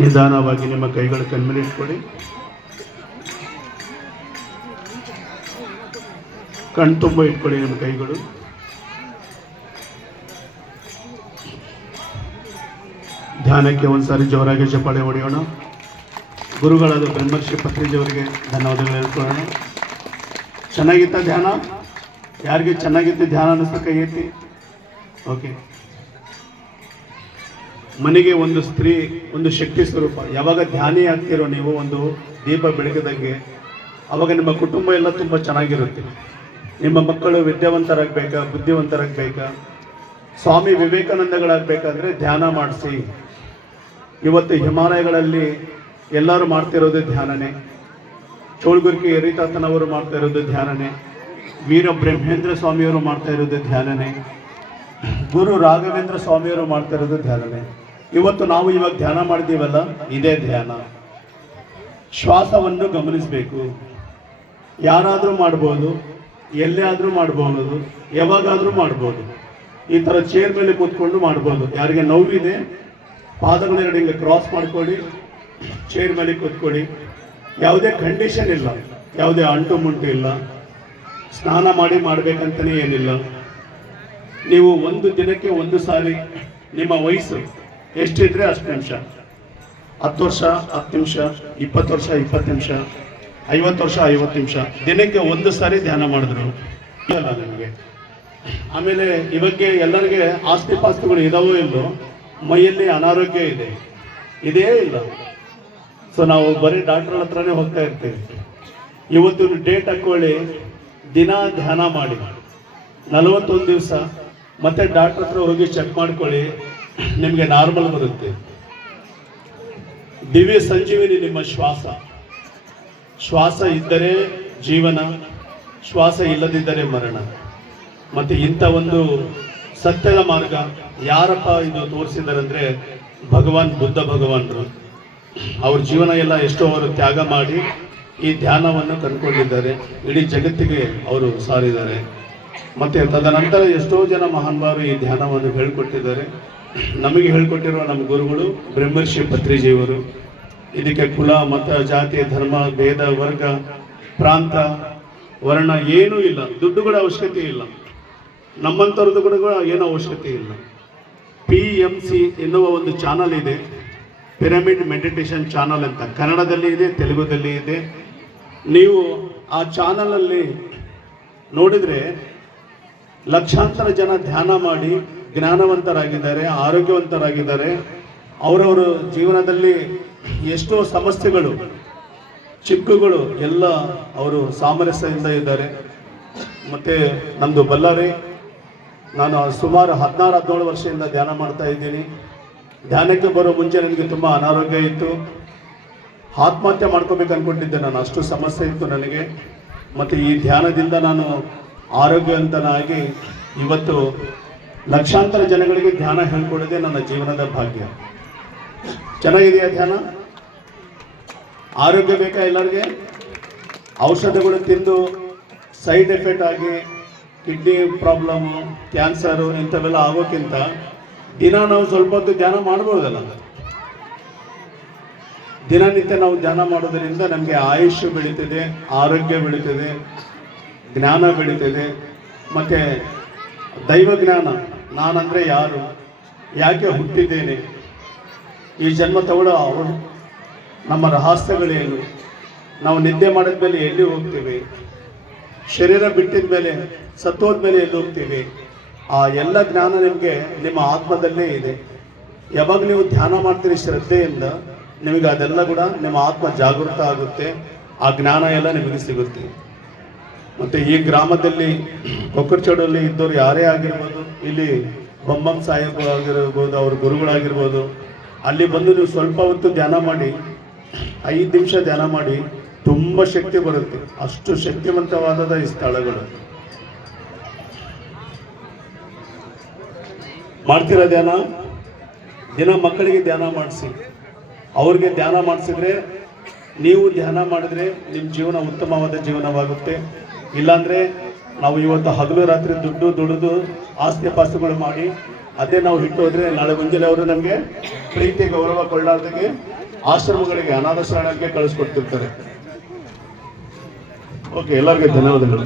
ನಿಧಾನವಾಗಿ ನಿಮ್ಮ ಕೈಗಳ ಕಣ್ಮೇಲೆ ಇಟ್ಕೊಳ್ಳಿ. ಕಣ್ ತುಂಬ ಇಟ್ಕೊಳ್ಳಿ ನಿಮ್ಮ ಕೈಗಳು. ಧ್ಯಾನಕ್ಕೆ ಒಂದ್ಸಾರಿ ಜೋರಾಗಿ ಚಪ್ಪಾಳೆ ಹೊಡೆಯೋಣ. ಗುರುಗಳಾದ ಬ್ರಹ್ಮರ್ಷಿ ಪತ್ರಿಜಿಯವರಿಗೆ ಧನ್ಯವಾದಗಳು ಹೇಳ್ಕೊಳ್ಳೋಣ. ಚೆನ್ನಾಗಿತ್ತ ಧ್ಯಾನ? ಯಾರಿಗೆ ಚೆನ್ನಾಗಿತ್ತು ಧ್ಯಾನ ಅನ್ನಿಸ್ತಾ ಕೈ ಎತ್ತಿ. ಓಕೆ. ಮನೆಗೆ ಒಂದು ಸ್ತ್ರೀ ಒಂದು ಶಕ್ತಿ ಸ್ವರೂಪ. ಯಾವಾಗ ಧ್ಯಾನಿ ಆಗ್ತಿರೋ ನೀವು, ಒಂದು ದೀಪ ಬೆಳಗಿದಂಗೆ, ಅವಾಗ ನಿಮ್ಮ ಕುಟುಂಬ ಎಲ್ಲ ತುಂಬ ಚೆನ್ನಾಗಿರುತ್ತೆ. ನಿಮ್ಮ ಮಕ್ಕಳು ವಿದ್ಯಾವಂತರಾಗಬೇಕಾ, ಬುದ್ಧಿವಂತರಾಗಬೇಕಾ, ಸ್ವಾಮಿ ವಿವೇಕಾನಂದಗಳಾಗಬೇಕಾದ್ರೆ ಧ್ಯಾನ ಮಾಡಿಸಿ. ಇವತ್ತು ಹಿಮಾಲಯಗಳಲ್ಲಿ ಎಲ್ಲರೂ ಮಾಡ್ತಿರೋದು ಧ್ಯಾನನೇ. ಚೋಳ್ಗುರ್ಕಿ ಎರಿತಾತನವರು ಮಾಡ್ತಾ ಇರೋದು ಧ್ಯಾನನೇ. ವೀರ ಬ್ರಹ್ಮೇಂದ್ರ ಸ್ವಾಮಿಯವರು ಮಾಡ್ತಾ ಇರೋದು ಧ್ಯಾನನೇ. ಗುರು ರಾಘವೇಂದ್ರ ಸ್ವಾಮಿಯವರು ಮಾಡ್ತಾ ಇರೋದು ಧ್ಯಾನನೇ. ಇವತ್ತು ನಾವು ಇವಾಗ ಧ್ಯಾನ ಮಾಡಿದ್ದೀವಲ್ಲ, ಇದೇ ಧ್ಯಾನ. ಶ್ವಾಸವನ್ನು ಗಮನಿಸಬೇಕು. ಯಾರಾದರೂ ಮಾಡ್ಬೋದು, ಎಲ್ಲೇ ಆದರೂ ಮಾಡ್ಬೋದು, ಯಾವಾಗಾದರೂ ಮಾಡ್ಬೋದು. ಈ ಥರ ಚೇರ್ ಮೇಲೆ ಕೂತ್ಕೊಂಡು ಮಾಡ್ಬೋದು. ಯಾರಿಗೆ ನೋವಿದೆ ಪಾದಗಳೆರಡು ಹಿಂಗೆ ಕ್ರಾಸ್ ಮಾಡ್ಕೊಳ್ಳಿ, ಚೇರ್ ಮೇಲೆ ಕೂತ್ಕೊಳ್ಳಿ. ಯಾವುದೇ ಕಂಡೀಷನ್ ಇಲ್ಲ, ಯಾವುದೇ ಅಂಟು ಮುಂಟು ಇಲ್ಲ, ಸ್ನಾನ ಮಾಡಿ ಮಾಡಬೇಕಂತಲೇ ಏನಿಲ್ಲ. ನೀವು ಒಂದು ದಿನಕ್ಕೆ ಒಂದು ಸಾರಿ ನಿಮ್ಮ ವಯಸ್ಸು ಎಷ್ಟಿದ್ರೆ ಅಷ್ಟು ನಿಮಿಷ, 10 ವರ್ಷ 10 ನಿಮಿಷ, 20 ವರ್ಷ 20 ನಿಮಿಷ, 50 ವರ್ಷ 50 ನಿಮಿಷ ದಿನಕ್ಕೆ ಒಂದು ಸಾರಿ ಧ್ಯಾನ ಮಾಡಿದ್ರು ಇಲ್ಲ ನಿಮಗೆ. ಆಮೇಲೆ ಇವಾಗ ಎಲ್ಲರಿಗೆ ಆಸ್ತಿ ಪಾಸ್ತಿಗಳು ಇದಾವೋ ಇಲ್ಲೋ, ಮೈಯಲ್ಲಿ ಅನಾರೋಗ್ಯ ಇದೆ, ಇದೇ ಇಲ್ಲ. ಸೊ ನಾವು ಬರೀ ಡಾಕ್ಟರ್ ಹತ್ರನೇ ಹೋಗ್ತಾ ಇರ್ತೀವಿ. ಇವತ್ತು ಡೇಟ್ ಹಾಕೊಳ್ಳಿ, ದಿನ ಧ್ಯಾನ ಮಾಡಿ 41 ದಿವಸ, ಮತ್ತೆ ಡಾಕ್ಟರ್ ಹತ್ರ ಹೋಗಿ ಚೆಕ್ ಮಾಡ್ಕೊಳ್ಳಿ, ನಿಮಗೆ ನಾರ್ಮಲ್ ಬರುತ್ತೆ. ದಿವ್ಯ ಸಂಜೀವಿನಿ ನಿಮ್ಮ ಶ್ವಾಸ. ಶ್ವಾಸ ಇದ್ದರೆ ಜೀವನ, ಶ್ವಾಸ ಇಲ್ಲದಿದ್ದರೆ ಮರಣ. ಮತ್ತೆ ಇಂಥ ಒಂದು ಸತ್ಯದ ಮಾರ್ಗ ಯಾರಪ್ಪ ಇದು ತೋರಿಸಿದಾರಂದ್ರೆ ಭಗವಾನ್ ಬುದ್ಧ ಭಗವಾನರು. ಅವ್ರ ಜೀವನ ಎಲ್ಲ ಎಷ್ಟೋ ಅವರು ತ್ಯಾಗ ಮಾಡಿ ಈ ಧ್ಯಾನವನ್ನು ಕಂಡುಕೊಂಡಿದ್ದಾರೆ, ಇಡೀ ಜಗತ್ತಿಗೆ ಅವರು ಸಾರಿದ್ದಾರೆ. ಮತ್ತೆ ತದನಂತರ ಎಷ್ಟೋ ಜನ ಮಹಾನ್ಭಾವರು ಈ ಧ್ಯಾನವನ್ನು ಹೇಳಿಕೊಟ್ಟಿದ್ದಾರೆ. ನಮಗೆ ಹೇಳಿಕೊಟ್ಟಿರುವ ನಮ್ಮ ಗುರುಗಳು ಬ್ರಹ್ಮರ್ಷಿ ಪತ್ರಿಜಿಯವರು. ಇದಕ್ಕೆ ಕುಲ, ಮತ, ಜಾತಿ, ಧರ್ಮ, ಭೇದ, ವರ್ಗ, ಪ್ರಾಂತ, ವರ್ಣ ಏನೂ ಇಲ್ಲ. ದುಡ್ಡುಗಳ ಅವಶ್ಯಕತೆ ಇಲ್ಲ, ನಮ್ಮಂಥವ್ರದ್ದು ಕೂಡ ಏನೋ ಅವಶ್ಯಕತೆ ಇಲ್ಲ. PMC ಎನ್ನುವ ಒಂದು ಚಾನಲ್ ಇದೆ, ಪಿರಮಿಡ್ ಮೆಡಿಟೇಷನ್ ಚಾನಲ್ ಅಂತ. ಕನ್ನಡದಲ್ಲಿ ಇದೆ, ತೆಲುಗುದಲ್ಲಿ ಇದೆ. ನೀವು ಆ ಚಾನಲಲ್ಲಿ ನೋಡಿದರೆ ಲಕ್ಷಾಂತರ ಜನ ಧ್ಯಾನ ಮಾಡಿ ಜ್ಞಾನವಂತರಾಗಿದ್ದಾರೆ, ಆರೋಗ್ಯವಂತರಾಗಿದ್ದಾರೆ. ಅವರವರ ಜೀವನದಲ್ಲಿ ಎಷ್ಟೋ ಸಮಸ್ಯೆಗಳು, ಚಿಕ್ಕುಗಳು ಎಲ್ಲ ಅವರು ಸಾಮರಸ್ಯದಿಂದ ಇದ್ದಾರೆ. ಮತ್ತು ನಮ್ಮದು ಬಳ್ಳಾರಿ, ನಾನು ಸುಮಾರು 16-17 ವರ್ಷದಿಂದ ಧ್ಯಾನ ಮಾಡ್ತಾ ಇದ್ದೀನಿ. ಧ್ಯಾನಕ್ಕೆ ಬರೋ ಮುಂಚೆ ನನಗೆ ತುಂಬ ಅನಾರೋಗ್ಯ ಇತ್ತು, ಆತ್ಮಹತ್ಯೆ ಮಾಡ್ಕೋಬೇಕು ಅಂದ್ಕೊಂಡಿದ್ದೆ ನಾನು, ಅಷ್ಟು ಸಮಸ್ಯೆ ಇತ್ತು ನನಗೆ. ಮತ್ತು ಈ ಧ್ಯಾನದಿಂದ ನಾನು ಆರೋಗ್ಯವಂತನಾಗಿ ಇವತ್ತು ಲಕ್ಷಾಂತರ ಜನಗಳಿಗೆ ಧ್ಯಾನ ಹೇಳ್ಕೊಡೋದೇ ನನ್ನ ಜೀವನದ ಭಾಗ್ಯ. ಚೆನ್ನಾಗಿದೆಯಾ ಧ್ಯಾನ? ಆರೋಗ್ಯ ಬೇಕಾ ಎಲ್ಲರಿಗೆ? ಔಷಧಗಳು ತಿಂದು ಸೈಡ್ ಎಫೆಕ್ಟ್ ಆಗಿ ಕಿಡ್ನಿ ಪ್ರಾಬ್ಲಮ್ಮು, ಕ್ಯಾನ್ಸರು ಇಂಥವೆಲ್ಲ ಆಗೋಕ್ಕಿಂತ ದಿನ ನಾವು ಸ್ವಲ್ಪ ಹೊತ್ತು ಧ್ಯಾನ ಮಾಡ್ಬೋದಲ್ಲ. ದಿನನಿತ್ಯ ನಾವು ಧ್ಯಾನ ಮಾಡೋದರಿಂದ ನಮಗೆ ಆಯುಷ್ಯ ಬೆಳೀತದೆ, ಆರೋಗ್ಯ ಬೆಳೀತದೆ, ಜ್ಞಾನ ಬೆಳೀತದೆ. ಮತ್ತು ದೈವ ಜ್ಞಾನ, ನಾನಂದರೆ ಯಾರು, ಯಾಕೆ ಹುಟ್ಟಿದ್ದೇನೆ, ಈ ಜನ್ಮ ತಗೊಳ್ಳೋ ನಮ್ಮ ರಹಸ್ಯಗಳೇನು, ನಾವು ನಿದ್ದೆ ಮಾಡಿದ ಮೇಲೆ ಎಲ್ಲಿ ಹೋಗ್ತೀವಿ, ಶರೀರ ಬಿಟ್ಟಿದ ಮೇಲೆ ಸತ್ತೋದ ಮೇಲೆ ಎಲ್ಲಿ ಹೋಗ್ತೀವಿ, ಆ ಎಲ್ಲ ಜ್ಞಾನ ನಿಮಗೆ ನಿಮ್ಮ ಆತ್ಮದಲ್ಲೇ ಇದೆ. ಯಾವಾಗ ನೀವು ಧ್ಯಾನ ಮಾಡ್ತೀರಿ ಶ್ರದ್ಧೆಯಿಂದ, ನಿಮಗೆ ಅದೆಲ್ಲ ಕೂಡ ನಿಮ್ಮ ಆತ್ಮ ಜಾಗೃತ ಆಗುತ್ತೆ, ಆ ಜ್ಞಾನ ಎಲ್ಲ ನಿಮಗೆ ಸಿಗುತ್ತೆ. ಮತ್ತು ಈ ಗ್ರಾಮದಲ್ಲಿ ಕೊಕ್ಕರ್ಚೋಡಲ್ಲಿ ಇದ್ದವರು ಯಾರೇ ಆಗಿರ್ಬೋದು, ಇಲ್ಲಿ ಬೊಮ್ಮಂ ಸಾಹೇಬ್ ಆಗಿರ್ಬೋದು, ಅವ್ರ ಗುರುಗಳಾಗಿರ್ಬೋದು, ಅಲ್ಲಿ ಬಂದು ನೀವು ಸ್ವಲ್ಪ ಹೊತ್ತು ಧ್ಯಾನ ಮಾಡಿ, 5 ನಿಮಿಷ ಧ್ಯಾನ ಮಾಡಿ, ತುಂಬ ಶಕ್ತಿ ಬರುತ್ತೆ. ಅಷ್ಟು ಶಕ್ತಿವಂತವಾದ ಈ ಸ್ಥಳಗಳು. ಮಾಡ್ತೀರಾ ಧ್ಯಾನ? ದಿನ ಮಕ್ಕಳಿಗೆ ಧ್ಯಾನ ಮಾಡಿಸಿ, ಅವ್ರಿಗೆ ಧ್ಯಾನ ಮಾಡಿಸಿದ್ರೆ, ನೀವು ಧ್ಯಾನ ಮಾಡಿದ್ರೆ ನಿಮ್ಮ ಜೀವನ ಉತ್ತಮವಾದ ಜೀವನವಾಗುತ್ತೆ. ಇಲ್ಲಾಂದರೆ ನಾವು ಇವತ್ತು ಹಗಲು ರಾತ್ರಿ ದುಡಿದು ಆಸ್ತಿ ಪಾಸ್ತಿಗಳು ಮಾಡಿ ಅದೇ ನಾವು ಇಟ್ಟು ಹೋದರೆ ನಾಳೆ ಮುಂಜಾನೆ ಅವರು ನಮಗೆ ಪ್ರೀತಿ ಗೌರವ ಕೊಳ್ಳಾರ್ದಾಗೆ ಆಶ್ರಮಗಳಿಗೆ, ಅನಾಥಾಶ್ರಮಕ್ಕೆ ಕಳಿಸ್ಕೊಡ್ತಿರ್ತಾರೆ. ಓಕೆ, ಎಲ್ಲರಿಗೂ ಧನ್ಯವಾದಗಳು.